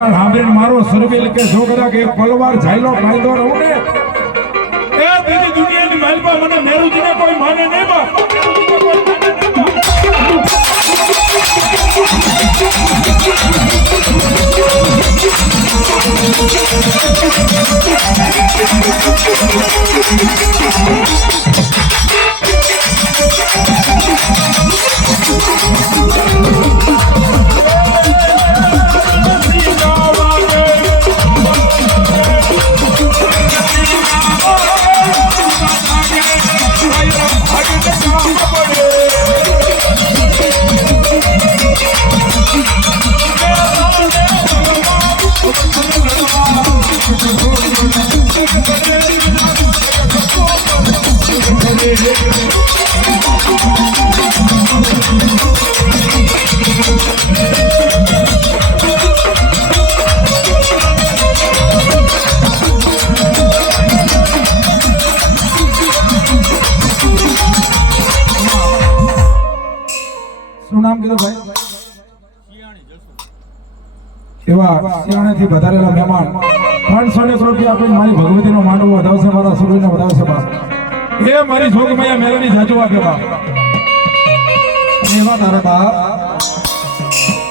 સાંભળીને મારો સરવેલ કે જો કદાચ એક પલવાર ઝાયલો કાયદો રહું ને એ બીજી દુનિયાની માલમાં મને મેરુજીને કોઈ માને નહીં બા નામ કીધું ભાઈ એવા સિયાણેથી વધારેલા મહેમાન 300 રૂપિયા આપીને મારી ભગવતીનો માંડવો વધાવશે, મારા સુરવીને વધાવશે બા એ મારી જોગમૈયા મેળવી જાજુ આપે બા એવા તારા બા